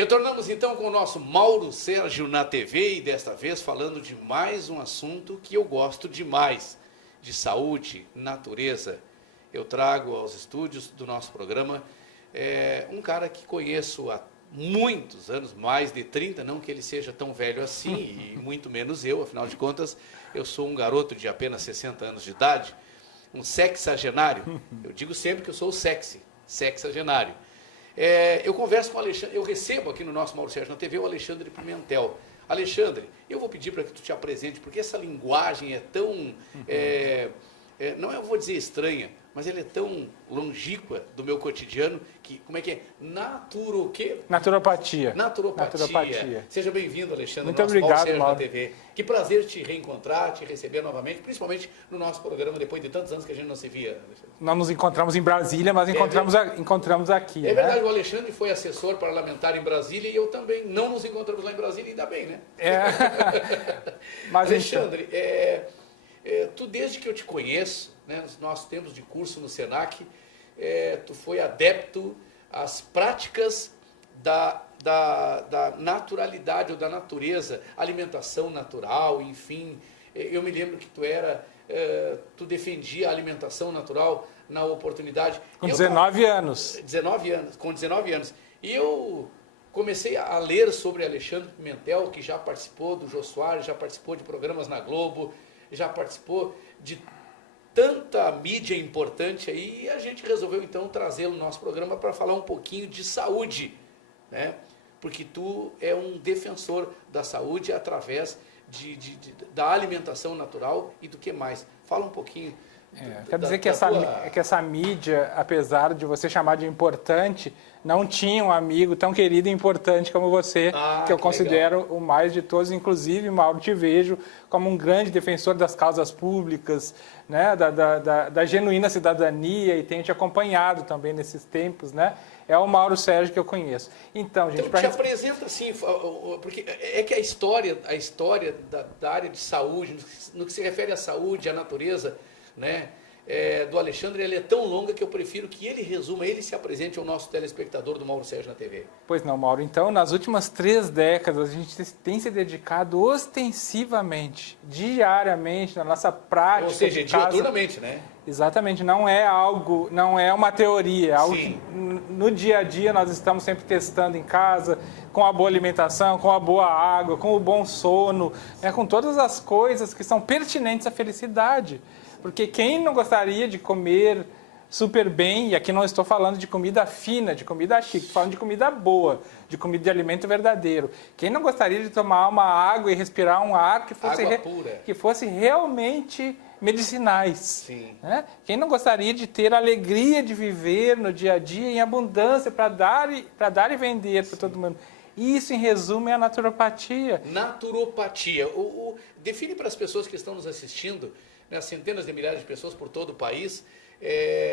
Retornamos então com o nosso Mauro Sérgio na TV e desta vez falando de mais um assunto que eu gosto demais, de saúde, natureza. Eu trago aos estúdios do nosso programa um cara que conheço há muitos anos, mais de 30, não que ele seja tão velho assim, e muito menos eu, afinal de contas, eu sou um garoto de apenas 60 anos de idade, um sexagenário. Eu digo sempre que eu sou o sexagenário. Eu converso com o Alexandre, eu recebo aqui no nosso Mauro Sérgio na TV o Alexandre Pimentel. Alexandre, eu vou pedir para que tu te apresente, porque essa linguagem é tão, não eu vou dizer estranha, mas ele é tão longínqua do meu cotidiano, que, como é que é? Naturopatia. Naturopatia. Seja bem-vindo, Alexandre, muito obrigado, Mauro. Na TV. Que prazer te reencontrar, te receber novamente, principalmente no nosso programa, depois de tantos anos que a gente não se via, Alexandre. Nós nos encontramos em Brasília, mas encontramos aqui. É verdade, o Alexandre foi assessor parlamentar em Brasília e eu também. Não nos encontramos lá em Brasília, ainda bem, né? Mas Alexandre, tu desde que eu te conheço, né, nos nossos tempos de curso no Senac, tu foi adepto às práticas da naturalidade ou da natureza, alimentação natural, enfim. Eu me lembro que tu defendia a alimentação natural na oportunidade. Com 19 anos. Com 19 anos. E eu comecei a ler sobre Alexandre Pimentel, que já participou do Jô Soares, já participou de programas na Globo, já participou de tanta mídia importante aí, e a gente resolveu então trazê-lo no nosso programa para falar um pouquinho de saúde, né? Porque tu é um defensor da saúde através da alimentação natural e do que mais. Fala um pouquinho. Quer dizer que essa mídia, apesar de você chamar de importante, não tinha um amigo tão querido e importante como você, que eu considero legal. O mais de todos. Inclusive, Mauro, te vejo como um grande defensor das causas públicas, né, da genuína cidadania, e tenho te acompanhado também nesses tempos, né? É o Mauro Sérgio que eu conheço. Então, gente... Então, te apresenta assim, porque é que a história da área de saúde, no que se refere à saúde, à natureza, né, do Alexandre, ele é tão longa que eu prefiro que ele se apresente ao nosso telespectador do Mauro Sérgio na TV. Pois não, Mauro. Então, nas últimas 3 décadas, a gente tem se dedicado ostensivamente, diariamente, na nossa prática. Ou seja, diuturnamente, né? Exatamente. Não é uma teoria, é algo que no dia a dia nós estamos sempre testando em casa, com a boa alimentação, com a boa água, com o bom sono, com todas as coisas que são pertinentes à felicidade. Porque quem não gostaria de comer super bem, e aqui não estou falando de comida fina, de comida chique, estou falando de comida boa, de comida de alimento verdadeiro. Quem não gostaria de tomar uma água e respirar um ar que fosse realmente medicinais? Sim. Né? Quem não gostaria de ter a alegria de viver no dia a dia em abundância para dar e vender para todo mundo? Isso, em resumo, é a naturopatia. Naturopatia. Define para as pessoas que estão nos assistindo, né, centenas de milhares de pessoas por todo o país,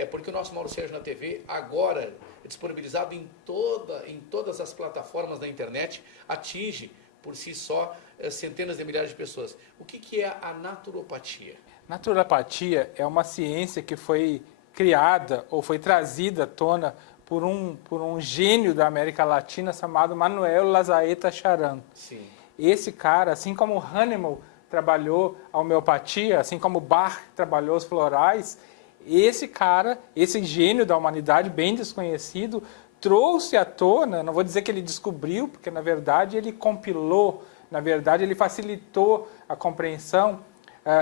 porque o nosso Mauro Sérgio na TV agora é disponibilizado em todas as plataformas da internet, atinge por si só centenas de milhares de pessoas. O que é a naturopatia? Naturopatia é uma ciência que foi criada ou foi trazida à tona por um gênio da América Latina chamado Manuel Lazaeta Charan. Sim. Esse cara, assim como Hahnemann trabalhou a homeopatia, assim como Bach trabalhou os florais, esse gênio da humanidade, bem desconhecido, trouxe à tona, não vou dizer que ele descobriu, porque na verdade ele compilou, na verdade ele facilitou a compreensão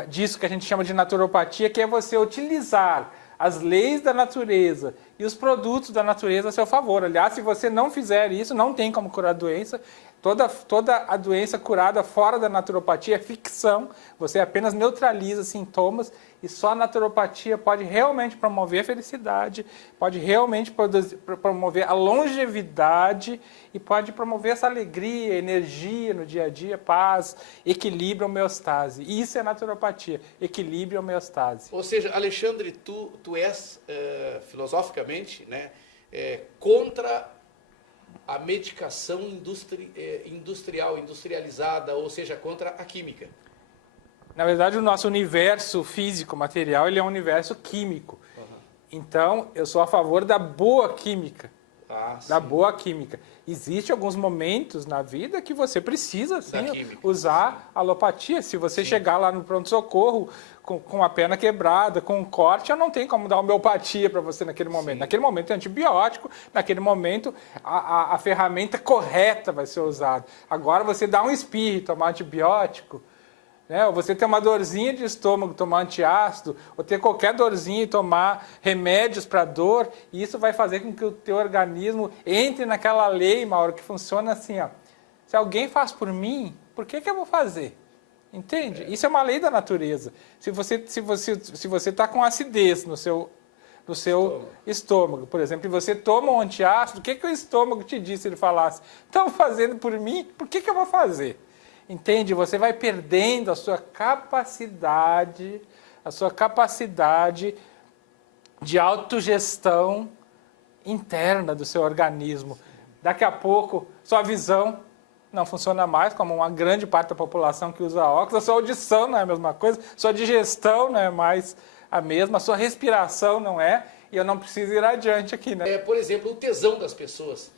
disso que a gente chama de naturopatia, que é você utilizar as leis da natureza e os produtos da natureza a seu favor. Aliás, se você não fizer isso, não tem como curar a doença. Toda a doença curada fora da naturopatia é ficção, você apenas neutraliza sintomas, e só a naturopatia pode realmente promover a felicidade, pode realmente promover a longevidade e pode promover essa alegria, energia no dia a dia, paz, equilíbrio, homeostase. E isso é naturopatia, equilíbrio e homeostase. Ou seja, Alexandre, tu és, filosoficamente, né, contra a medicação industrializada, ou seja, contra a química. Na verdade, o nosso universo físico, material, ele é um universo químico. Uhum. Então, eu sou a favor da boa química. da boa química. Existem alguns momentos na vida que você precisa sim, usar alopatia. Se você chegar lá no pronto-socorro com a perna quebrada, com um corte, eu não tenho como dar homeopatia para você naquele momento. Sim. Naquele momento é antibiótico, naquele momento a ferramenta correta vai ser usada. Agora você dá um espirro e tomar antibiótico, né? Ou você ter uma dorzinha de estômago, tomar antiácido, ou ter qualquer dorzinha e tomar remédios para dor, e isso vai fazer com que o teu organismo entre naquela lei, Mauro, que funciona assim, ó. Se alguém faz por mim, por que eu vou fazer? Entende? Isso é uma lei da natureza. Se você está com acidez no seu estômago, por exemplo, e você toma um antiácido, o que o estômago te disse se ele falasse? Estão fazendo por mim, por que eu vou fazer? Entende? Você vai perdendo a sua capacidade de autogestão interna do seu organismo. Daqui a pouco, sua visão não funciona mais, como uma grande parte da população que usa óculos, a sua audição não é a mesma coisa, sua digestão não é mais a mesma, a sua respiração não é, e eu não preciso ir adiante aqui, né? Por exemplo, o tesão das pessoas,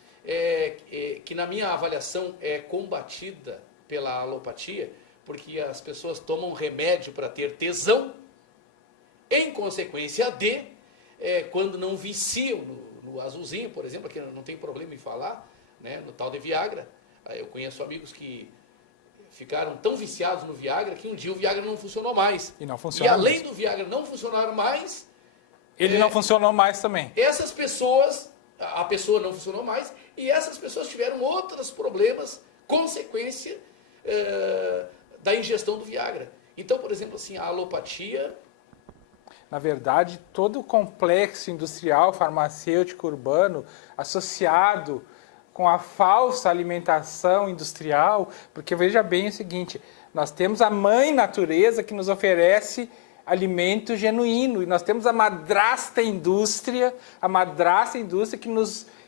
que na minha avaliação é combatida pela alopatia, porque as pessoas tomam remédio para ter tesão, em consequência quando não viciam no azulzinho, por exemplo, que não tem problema em falar, né, no tal de Viagra. Eu conheço amigos que ficaram tão viciados no Viagra que um dia o Viagra não funcionou mais. E não funciona. E além do Viagra não funcionar mais, ele não funcionou mais também. Essas pessoas, a pessoa não funcionou mais, e essas pessoas tiveram outros problemas, consequência da ingestão do Viagra. Então, por exemplo, assim, a alopatia... Na verdade, todo o complexo industrial, farmacêutico, urbano, associado com a falsa alimentação industrial, porque veja bem o seguinte, nós temos a mãe natureza que nos oferece alimento genuíno, e nós temos a madrasta indústria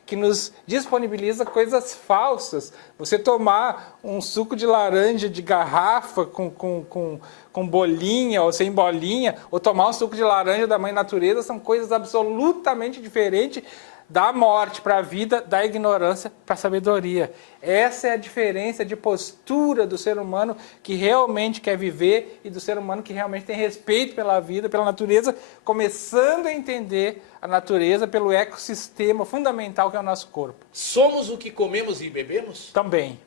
que nos disponibiliza coisas falsas. Você tomar um suco de laranja de garrafa com bolinha ou sem bolinha, ou tomar um suco de laranja da mãe natureza, são coisas absolutamente diferentes da morte para a vida, da ignorância para a sabedoria. Essa é a diferença de postura do ser humano que realmente quer viver e do ser humano que realmente tem respeito pela vida, pela natureza, começando a entender a natureza pelo ecossistema fundamental que é o nosso corpo. Somos o que comemos e bebemos? Também.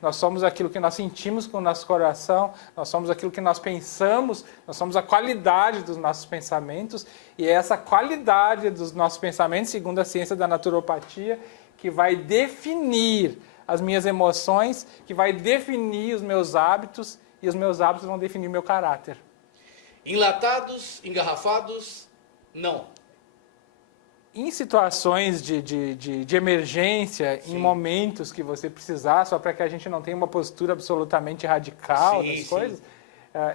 Nós somos aquilo que nós sentimos com o nosso coração, nós somos aquilo que nós pensamos, nós somos a qualidade dos nossos pensamentos, e é essa qualidade dos nossos pensamentos, segundo a ciência da naturopatia, que vai definir as minhas emoções, que vai definir os meus hábitos, e os meus hábitos vão definir meu caráter. Enlatados, engarrafados, não. Em situações de emergência, sim, em momentos que você precisar, só para que a gente não tenha uma postura absolutamente radical sim, das coisas,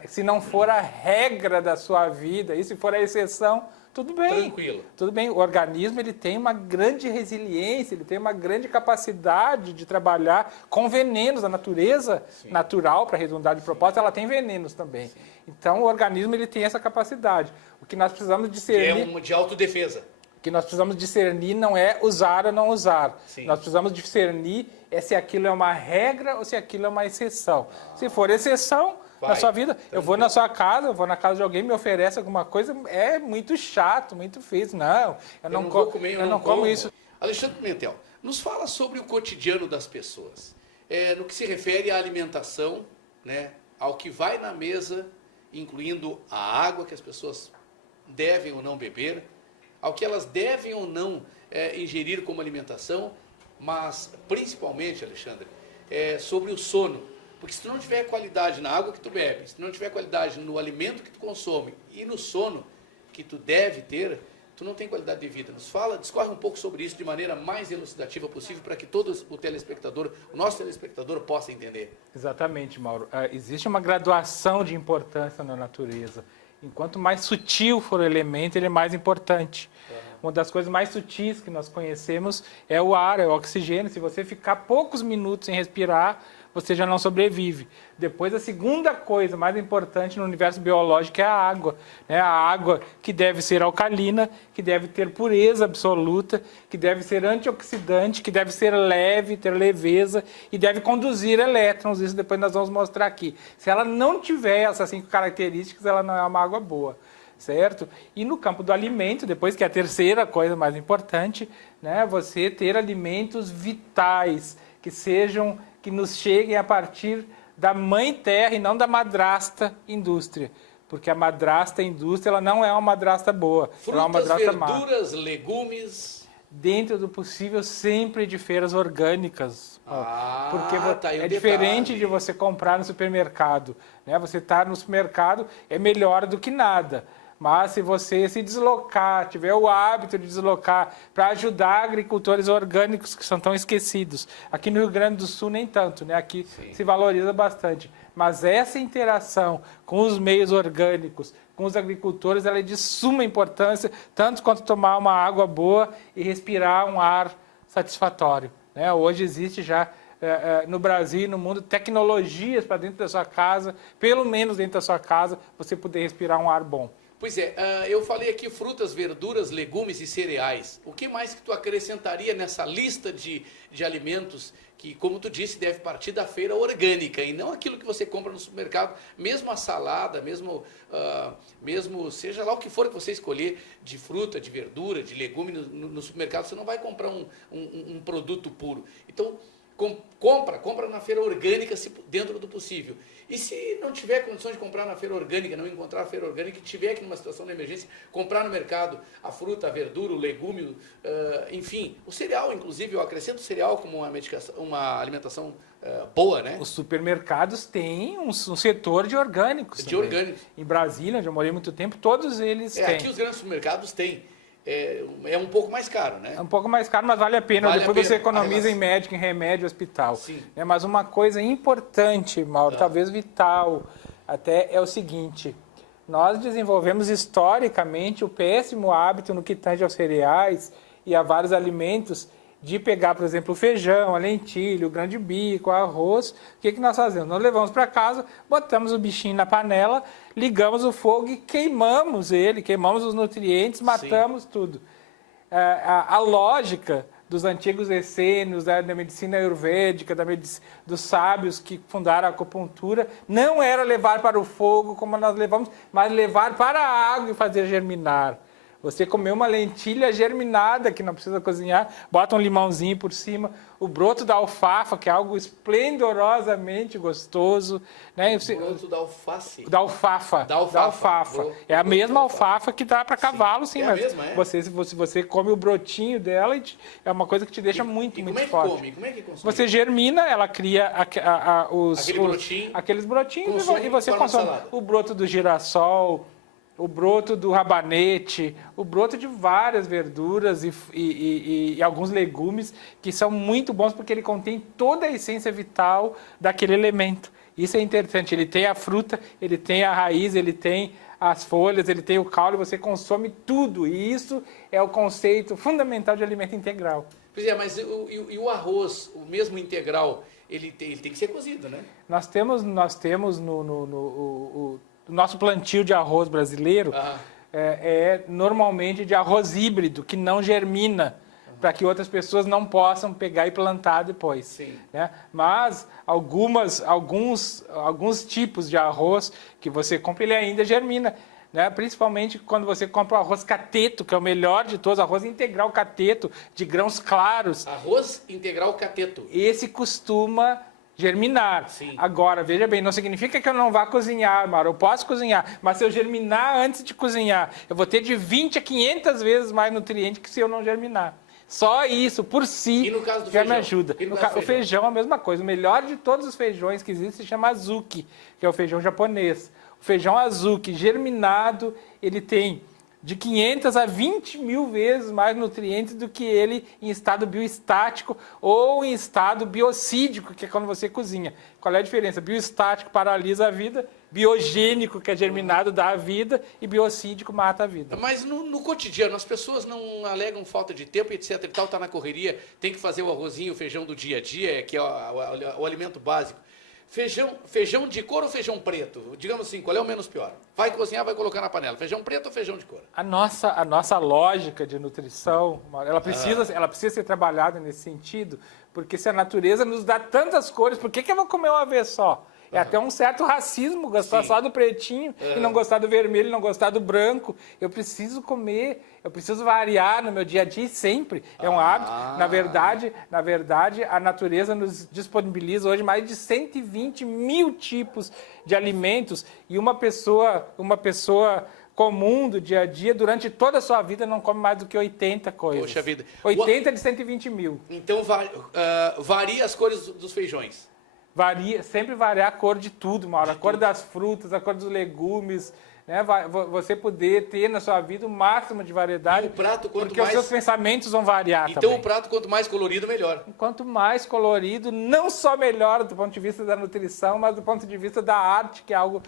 se não for a regra da sua vida, e se for a exceção, tudo bem. Tranquilo. Tudo bem. O organismo ele tem uma grande resiliência, ele tem uma grande capacidade de trabalhar com venenos. A natureza sim, natural, para redundar de propósito, ela tem venenos também. Sim. Então, o organismo ele tem essa capacidade. O que nós precisamos discernir... É de autodefesa. O que nós precisamos discernir não é usar ou não usar. Sim. Nós precisamos discernir se aquilo é uma regra ou se aquilo é uma exceção. Se for exceção na sua vida, eu vou na sua casa, eu vou na casa de alguém, me oferece alguma coisa, é muito chato, muito feio. Não, eu não como isso. Alexandre Pimentel, nos fala sobre o cotidiano das pessoas. No que se refere à alimentação, né, ao que vai na mesa, incluindo a água que as pessoas devem ou não beber, ao que elas devem ou não ingerir como alimentação, mas principalmente, Alexandre, sobre o sono. Porque se tu não tiver qualidade na água que tu bebe, se tu não tiver qualidade no alimento que tu consome e no sono que tu deve ter, tu não tem qualidade de vida. Discorre um pouco sobre isso de maneira mais elucidativa possível para que todo o nosso telespectador possa entender. Exatamente, Mauro. Existe uma graduação de importância na natureza. Enquanto mais sutil for o elemento, ele é mais importante. Uma das coisas mais sutis que nós conhecemos é o ar, é o oxigênio. Se você ficar poucos minutos sem respirar, você já não sobrevive. Depois, a segunda coisa mais importante no universo biológico é a água, né? A água que deve ser alcalina, que deve ter pureza absoluta, que deve ser antioxidante, que deve ser leve, ter leveza e deve conduzir elétrons. Isso depois nós vamos mostrar aqui. Se ela não tiver essas 5 características, ela não é uma água boa. Certo? E no campo do alimento, depois que é a terceira coisa mais importante, né, você ter alimentos vitais, que nos cheguem a partir da mãe terra e não da madrasta indústria. Porque a madrasta indústria ela não é uma madrasta boa. Frutas, ela é uma madrasta verduras, legumes. Dentro do possível, sempre de feiras orgânicas. Porque tá aí é o diferente detalhe. de você comprar no supermercado. Né? Você estar no supermercado é melhor do que nada. Mas se você se deslocar, tiver o hábito de deslocar para ajudar agricultores orgânicos que são tão esquecidos. Aqui no Rio Grande do Sul nem tanto, né? Aqui se valoriza bastante. Mas essa interação com os meios orgânicos, com os agricultores, ela é de suma importância, tanto quanto tomar uma água boa e respirar um ar satisfatório. Né? Hoje existe já no Brasil e no mundo tecnologias para dentro da sua casa, pelo menos dentro da sua casa, você poder respirar um ar bom. Pois é, eu falei aqui frutas, verduras, legumes e cereais. O que mais que tu acrescentaria nessa lista de alimentos que, como tu disse, deve partir da feira orgânica e não aquilo que você compra no supermercado, mesmo a salada, mesmo seja lá o que for que você escolher, de fruta, de verdura, de legume no supermercado, você não vai comprar um produto puro. Então, compra na feira orgânica dentro do possível. E se não tiver condições de comprar na feira orgânica, não encontrar a feira orgânica e tiver aqui numa situação de emergência, comprar no mercado a fruta, a verdura, o legume, enfim, o cereal, inclusive, eu acrescento o cereal como uma alimentação boa, né? Os supermercados têm um setor de orgânicos. De orgânicos. Em Brasília, onde eu morei muito tempo, todos eles têm. Aqui os grandes supermercados têm. É um pouco mais caro, né? É um pouco mais caro, mas vale a pena. Vale Depois a pena. você economiza em médico, em remédio, hospital. Sim. Mas uma coisa importante, Mauro, talvez vital, até é o seguinte. Nós desenvolvemos historicamente o péssimo hábito no que tange aos cereais e a vários alimentos de pegar, por exemplo, o feijão, a lentilha, o grão de bico, o arroz. O que nós fazemos? Nós levamos para casa, botamos o bichinho na panela, ligamos o fogo e queimamos ele, queimamos os nutrientes, matamos tudo. A lógica dos antigos essênios, da medicina ayurvédica, dos sábios que fundaram a acupuntura, não era levar para o fogo como nós levamos, mas levar para a água e fazer germinar. Você comer uma lentilha germinada, que não precisa cozinhar, bota um limãozinho por cima, o broto da alfafa, que é algo esplendorosamente gostoso. Né? O broto da alface? Da alfafa. Da alfafa. É a mesma alfafa que dá para cavalo, sim. É a mesma, é? Você come o brotinho dela e é uma coisa que te deixa muito forte. Como é que consome? Você germina, ela cria aqueles brotinhos e você consome o broto do girassol, o broto do rabanete, o broto de várias verduras e alguns legumes que são muito bons porque ele contém toda a essência vital daquele elemento. Isso é interessante. Ele tem a fruta, ele tem a raiz, ele tem as folhas, ele tem o caule, você consome tudo. E isso é o conceito fundamental de alimento integral. Pois é, mas e o arroz, o mesmo integral, ele tem que ser cozido, né? Nós temos o nosso plantio de arroz brasileiro normalmente de arroz híbrido, que não germina, para que outras pessoas não possam pegar e plantar depois. Sim. Né? Mas alguns tipos de arroz que você compra, ele ainda germina. Né? Principalmente quando você compra o arroz cateto, que é o melhor de todos, arroz integral cateto, de grãos claros. Arroz integral cateto. Esse costuma germinar. Sim. Agora, veja bem, não significa que eu não vá cozinhar, Mauro. Eu posso cozinhar, mas se eu germinar antes de cozinhar, eu vou ter de 20 a 500 vezes mais nutriente que se eu não germinar. Só isso, por si, E no caso do já feijão? me ajuda. O feijão é a mesma coisa. O melhor de todos os feijões que existem se chama azuki, que é o feijão japonês. O feijão azuki germinado, ele tem de 500 a 20 mil vezes mais nutrientes do que ele em estado bioestático ou em estado biocídico, que é quando você cozinha. Qual é a diferença? Bioestático paralisa a vida, biogênico, que é germinado, dá a vida, e biocídico mata a vida. Mas no cotidiano, as pessoas não alegam falta de tempo, etc. e tal, tá na correria, tem que fazer o arrozinho, o feijão do dia a dia, que é o alimento básico. Feijão de cor ou feijão preto? Digamos assim, qual é o menos pior? Vai cozinhar, vai colocar na panela. Feijão preto ou feijão de cor? A nossa lógica de nutrição, ela precisa ser trabalhada nesse sentido, porque se a natureza nos dá tantas cores, por que eu vou comer uma vez só? É até um certo racismo gostar só do pretinho e não gostar do vermelho, não gostar do branco. Eu preciso comer, eu preciso variar no meu dia a dia sempre. É um hábito. Na verdade, a natureza nos disponibiliza hoje mais de 120 mil tipos de alimentos e uma pessoa comum do dia a dia, durante toda a sua vida, não come mais do que 80 coisas. Poxa vida. 80 de 120 mil. Então varia as cores dos feijões. Sempre varia a cor de tudo, Mauro. A cor das frutas, a cor dos legumes, né? Você poder ter na sua vida o máximo de variedade, E o prato, porque os seus pensamentos vão variar então, também. o prato, quanto mais colorido, melhor. Quanto mais colorido, não só melhor do ponto de vista da nutrição, mas do ponto de vista da arte, que é algo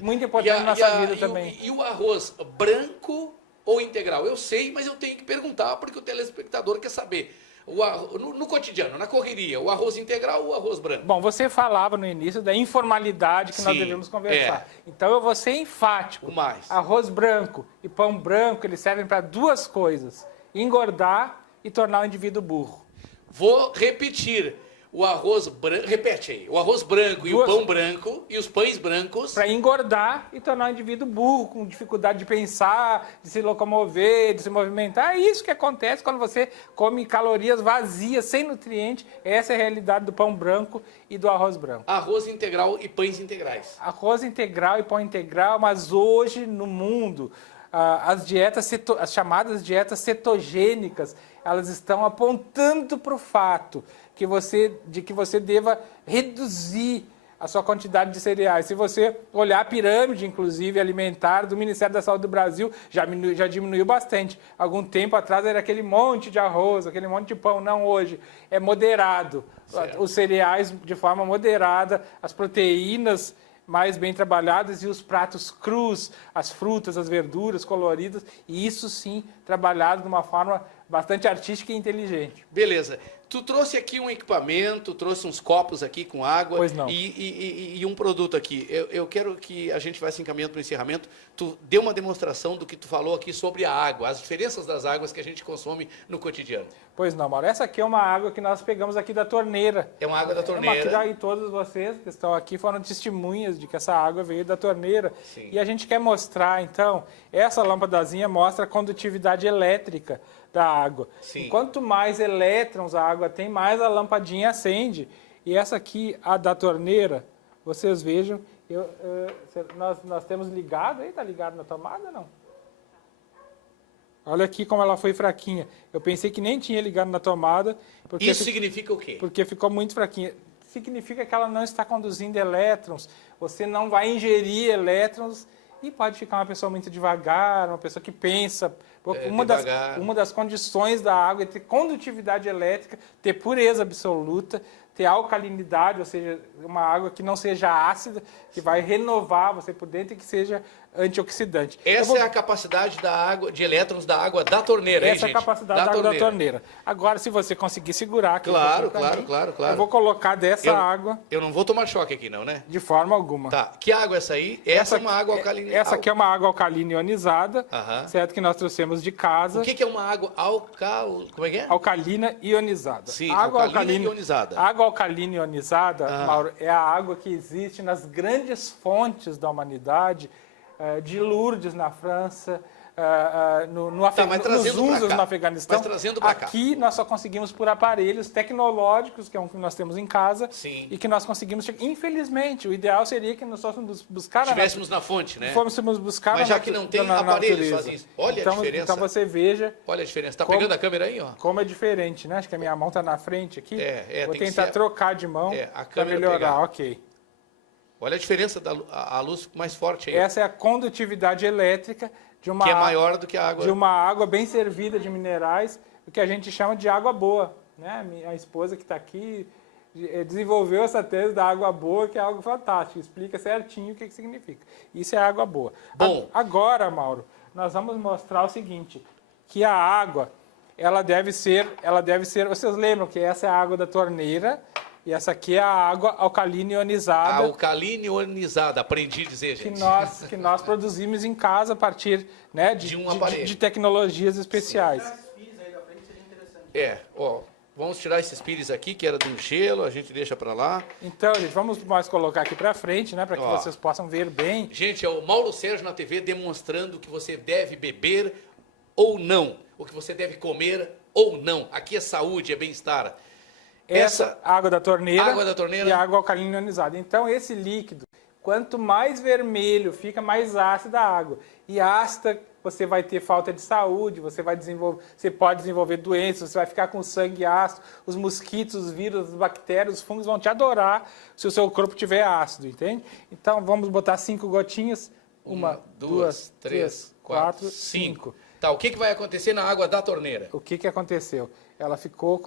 muito importante na nossa vida também. E o arroz branco ou integral? Eu sei, mas eu tenho que perguntar, porque o telespectador quer saber. No cotidiano, na correria, o arroz integral ou o arroz branco? Bom, você falava no início da informalidade que nós devemos conversar. Então eu vou ser enfático. Arroz branco e pão branco, eles servem para duas coisas: engordar e tornar o indivíduo burro. Vou repetir. O arroz branco, repete aí, o arroz branco e o pão branco e os pães brancos. Para engordar e tornar o indivíduo burro, com dificuldade de pensar, de se locomover, de se movimentar. É isso que acontece quando você come calorias vazias, sem nutriente. Essa é a realidade do pão branco e do arroz branco. Arroz integral e pães integrais. Arroz integral e pão integral, mas hoje no mundo as chamadas dietas cetogênicas, elas estão apontando para o fato de que você deva reduzir a sua quantidade de cereais. Se você olhar a pirâmide, inclusive, alimentar do Ministério da Saúde do Brasil, já diminuiu bastante. Algum tempo atrás era aquele monte de arroz, aquele monte de pão. Não, hoje é moderado. Certo. Os cereais de forma moderada, as proteínas mais bem trabalhadas e os pratos crus, as frutas, as verduras coloridas, e isso sim trabalhado de uma forma bastante artística e inteligente. Beleza. Tu trouxe aqui um equipamento, trouxe uns copos aqui com água. Pois não. E um produto aqui. Eu quero que a gente vá se encaminhando para o encerramento. Tu dê uma demonstração do que tu falou aqui sobre a água, as diferenças das águas que a gente consome no cotidiano. Pois não, Mauro. Essa aqui é uma água que nós pegamos aqui da torneira. É uma água da torneira. E todos vocês que estão aqui foram testemunhas de que essa água veio da torneira. Sim. E a gente quer mostrar, então, essa lâmpadazinha mostra a condutividade elétrica da água. Sim. E quanto mais elétrons a água tem, mais a lampadinha acende. E essa aqui, a da torneira, vocês vejam, nós temos ligado aí, está ligado na tomada ou não? Olha aqui como ela foi fraquinha. Eu pensei que nem tinha ligado na tomada. Isso significa o quê? Porque ficou muito fraquinha. Significa que ela não está conduzindo elétrons. Você não vai ingerir elétrons e pode ficar uma pessoa muito devagar, uma pessoa que pensa. Uma das condições da água é ter condutividade elétrica, ter pureza absoluta, ter alcalinidade, ou seja, uma água que não seja ácida, que vai renovar você por dentro e que seja antioxidante. Essa é a capacidade da água, de elétrons da água da torneira, hein, gente? Essa é a capacidade da água da torneira. Agora, se você conseguir segurar aqui... Claro. Eu vou colocar dessa água... Eu não vou tomar choque aqui não, né? De forma alguma. Tá. Que água é essa aí? Essa é uma água alcalina. Essa aqui é uma água alcalina ionizada, certo? Que nós trouxemos de casa. O que é uma água Como é que é? Alcalina ionizada. Sim, alcalina ionizada. A água alcalina ionizada, Mauro, é a água que existe nas grandes fontes da humanidade, de Lourdes, na França, nos usos no Afeganistão. Mas trazendo para cá. Aqui nós só conseguimos por aparelhos tecnológicos, que é um que nós temos em casa. Sim. E que nós conseguimos... Infelizmente, o ideal seria que nós fôssemos buscar... Estivéssemos na fonte, né? Fôssemos buscar. Mas já que não tem aparelhos fazem isso. Olha a diferença. Então você veja... Olha a diferença. Está pegando a câmera aí, ó? Como é diferente, né? Acho que a minha mão está na frente aqui. Vou tem tentar trocar de mão para melhorar. Pegar. Ok. Olha a diferença a luz mais forte aí. Essa é a condutividade elétrica de uma que é maior do que a água. De uma água bem servida de minerais, o que a gente chama de água boa, né? A minha esposa que está aqui desenvolveu essa tese da água boa, que é algo fantástico, explica certinho o que significa. Isso é água boa. Bom. Agora, Mauro, nós vamos mostrar o seguinte, que a água, ela deve ser, vocês lembram que essa é a água da torneira, e essa aqui é a água alcalina ionizada. Alcalina ionizada, aprendi a dizer, gente. Que nós produzimos em casa a partir, né, de tecnologias especiais. Vamos tirar esses pires aqui, que era do gelo, a gente deixa para lá. Então, gente, vamos mais colocar aqui para frente, né, para que vocês possam ver bem. Gente, é o Mauro Sérgio na TV demonstrando que você deve beber ou não, o que você deve comer ou não. Aqui é saúde, é bem-estar. Essa água da torneira e a água alcalina ionizada. Então, esse líquido, quanto mais vermelho fica, mais ácida a água. E ácida, você vai ter falta de saúde, você pode desenvolver doenças, você vai ficar com sangue ácido, os mosquitos, os vírus, as bactérias, os fungos vão te adorar se o seu corpo tiver ácido, entende? Então, vamos botar 5 gotinhas. 1, 2, 3, 4, 5. Tá, o que vai acontecer na água da torneira? O que aconteceu? Ela ficou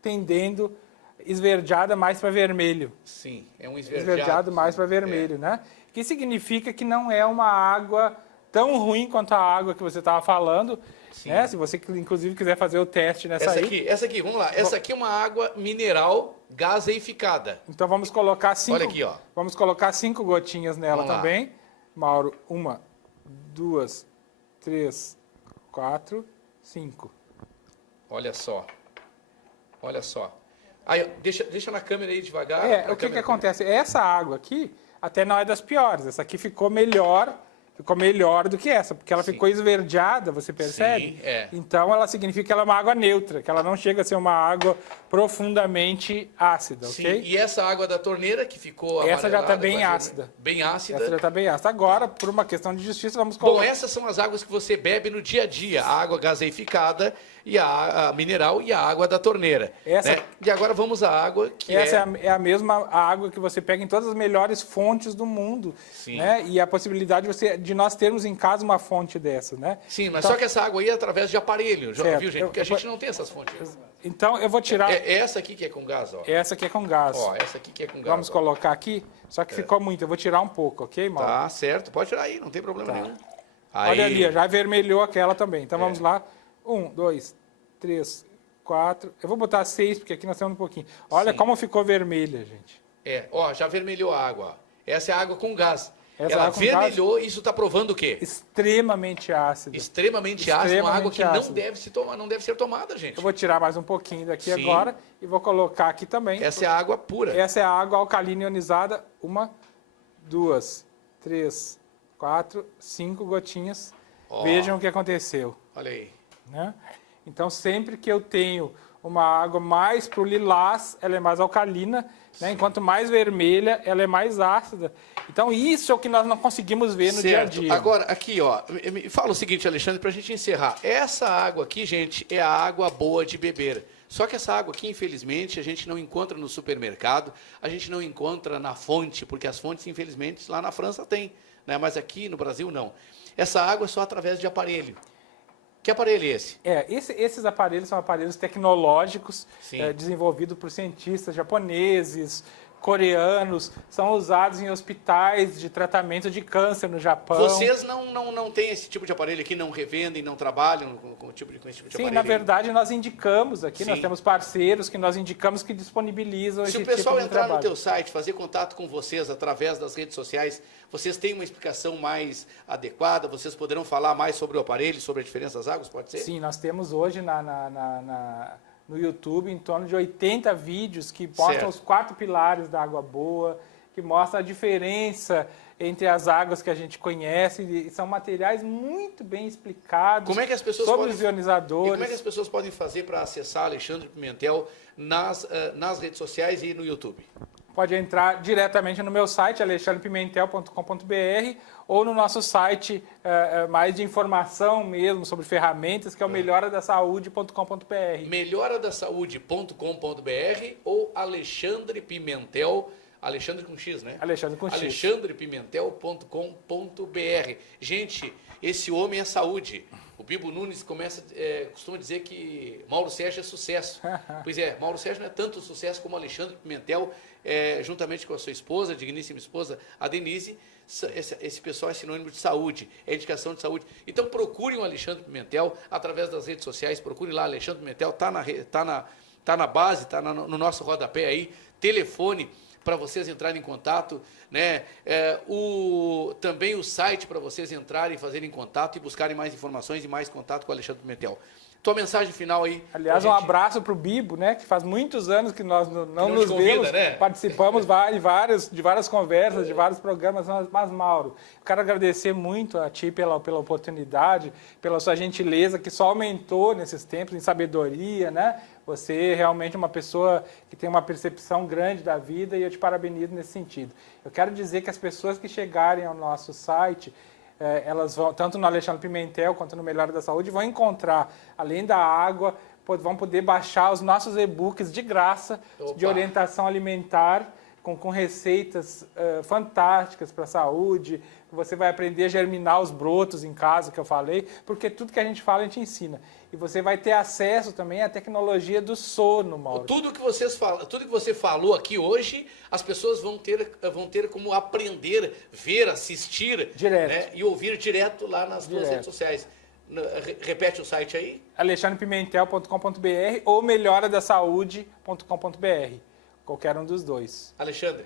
tendendo esverdeada mais para vermelho. Sim, é um esverdeado. Esverdeado mais para vermelho, né? Que significa que não é uma água tão ruim quanto a água que você estava falando, né? Se você, inclusive, quiser fazer o teste nessa Essa aqui, vamos lá. Essa aqui é uma água mineral gaseificada. Então, vamos colocar 5... Olha aqui, ó. Vamos colocar 5 gotinhas nela também. Mauro, 1, 2, 3, 4, 5. Olha só. Olha só. Aí, deixa na câmera aí devagar. O que acontece? Essa água aqui até não é das piores. Essa aqui ficou melhor do que essa, porque ela ficou esverdeada, você percebe? Sim, é. Então, ela significa que ela é uma água neutra, que ela não chega a ser uma água profundamente ácida, Sim, ok? e essa água da torneira que ficou essa já está bem ácida. Bem ácida. Essa já está bem ácida. Agora, por uma questão de justiça, vamos colocar... Bom, essas são as águas que você bebe no dia a dia. A água gaseificada, e a mineral e a água da torneira. Né? E agora vamos à água que essa é a mesma água que você pega em todas as melhores fontes do mundo. Sim. Né? E a possibilidade de nós termos em casa uma fonte dessa, né? Sim, mas só que essa água aí é através de aparelho, viu, gente? Porque a gente não tem essas fontes. Então, eu vou tirar... Essa aqui que é com gás, ó. Essa aqui é com gás. Ó, essa aqui que é com gás. Vamos colocar aqui, só que ficou muito. Eu vou tirar um pouco, ok, Mauro? Tá, certo. Pode tirar aí, não tem problema nenhum. Aí. Olha ali, já vermelhou aquela também. Então, vamos lá. 1, 2, 3, 4... Eu vou botar 6, porque aqui nós temos um pouquinho. Olha como ficou vermelha, gente. Já vermelhou a água. Ó. Essa é a água com gás. Ela vermelhou, isso está provando o quê? Extremamente ácido. Extremamente ácido, uma água que não deve se tomar, não deve ser tomada, gente. Eu vou tirar mais um pouquinho daqui agora e vou colocar aqui também. Essa é a água pura. Essa é a água alcalina ionizada. 1, 2, 3, 4, 5 gotinhas. Vejam o que aconteceu. Olha aí. Né? Então, sempre que eu tenho uma água mais para o lilás, ela é mais alcalina, né? Enquanto mais vermelha, ela é mais ácida. Então, isso é o que nós não conseguimos ver no dia a dia. Agora, aqui, ó, me fala o seguinte, Alexandre, para a gente encerrar. Essa água aqui, gente, é a água boa de beber. Só que essa água aqui, infelizmente, a gente não encontra no supermercado, a gente não encontra na fonte, porque as fontes, infelizmente, lá na França tem, né? Mas aqui no Brasil, não. Essa água é só através de aparelho. Que aparelho é esse? Esses aparelhos são aparelhos tecnológicos desenvolvidos por cientistas japoneses, coreanos, são usados em hospitais de tratamento de câncer no Japão. Vocês não têm esse tipo de aparelho aqui, não revendem, não trabalham com esse tipo de aparelho? Sim, na verdade nós indicamos aqui, nós temos parceiros que nós indicamos que disponibilizam esse tipo de trabalho. Se o pessoal entrar no teu site, fazer contato com vocês através das redes sociais, vocês têm uma explicação mais adequada? Vocês poderão falar mais sobre o aparelho, sobre a diferença das águas, pode ser? Sim, nós temos hoje no YouTube em torno de 80 vídeos que mostram os 4 pilares da água boa, que mostram a diferença entre as águas que a gente conhece, e são materiais muito bem explicados sobre os ionizadores. E como é que as pessoas podem fazer para acessar Alexandre Pimentel nas redes sociais e no YouTube? Pode entrar diretamente no meu site, alexandrepimentel.com.br, ou no nosso site mais de informação mesmo, sobre ferramentas, que é o melhoradasaude.com.br. Melhoradasaude.com.br ou Alexandre Pimentel, Alexandre com X, né? Alexandre com X. alexandrepimentel.com.br. Gente, esse homem é saúde. O Bibo Nunes costuma dizer que Mauro Sérgio é sucesso. Pois é, Mauro Sérgio não é tanto sucesso como Alexandre Pimentel, juntamente com a sua esposa, digníssima esposa, a Denise. Esse pessoal é sinônimo de saúde, é indicação de saúde. Então procurem o Alexandre Pimentel através das redes sociais, procurem lá, Alexandre Pimentel, tá na base, tá no nosso rodapé aí, telefone para vocês entrarem em contato, né? Também o site para vocês entrarem e fazerem contato e buscarem mais informações e mais contato com o Alexandre Pimentel. Tua mensagem final aí. Aliás, um abraço para o Bibo, né? Que faz muitos anos que nós não nos vemos, né? Participamos de várias conversas, de vários programas, mas Mauro, eu quero agradecer muito a ti pela oportunidade, pela sua gentileza, que só aumentou nesses tempos, em sabedoria, né? Você é realmente uma pessoa que tem uma percepção grande da vida e eu te parabenizo nesse sentido. Eu quero dizer que as pessoas que chegarem ao nosso site, elas vão, tanto no Alexandre Pimentel quanto no Melhora da Saúde, vão encontrar, além da água, vão poder baixar os nossos e-books de graça. Opa. De orientação alimentar, com receitas fantásticas para a saúde. Você vai aprender a germinar os brotos em casa, que eu falei, porque tudo que a gente fala, a gente ensina. E você vai ter acesso também à tecnologia do sono, Mauro. Tudo que você falou aqui hoje, as pessoas vão ter como aprender, ver, assistir, direto, né? E ouvir direto lá nas suas redes sociais. Repete o site aí. alexandrepimentel.com.br ou melhoradasaude.com.br. Qualquer um dos dois. Alexandre,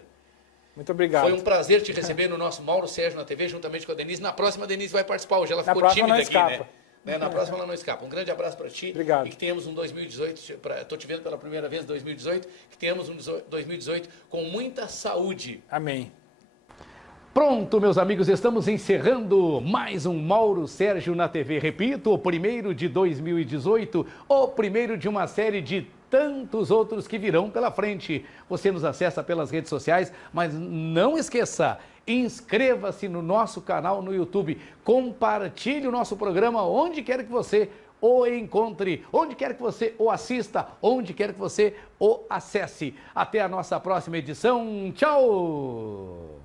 muito obrigado. Foi um prazer te receber no nosso Mauro Sérgio na TV, juntamente com a Denise. Na próxima, a Denise vai participar hoje. Ela ficou tímida aqui, né? Na próxima ela não escapa. Um grande abraço para ti. Obrigado. E que tenhamos um 2018, estou te vendo pela primeira vez em 2018, que tenhamos um 2018 com muita saúde. Amém. Pronto, meus amigos, estamos encerrando mais um Mauro Sérgio na TV. Repito, o primeiro de 2018, o primeiro de uma série de tantos outros que virão pela frente. Você nos acessa pelas redes sociais, mas não esqueça, inscreva-se no nosso canal no YouTube, compartilhe o nosso programa onde quer que você o encontre, onde quer que você o assista, onde quer que você o acesse. Até a nossa próxima edição. Tchau!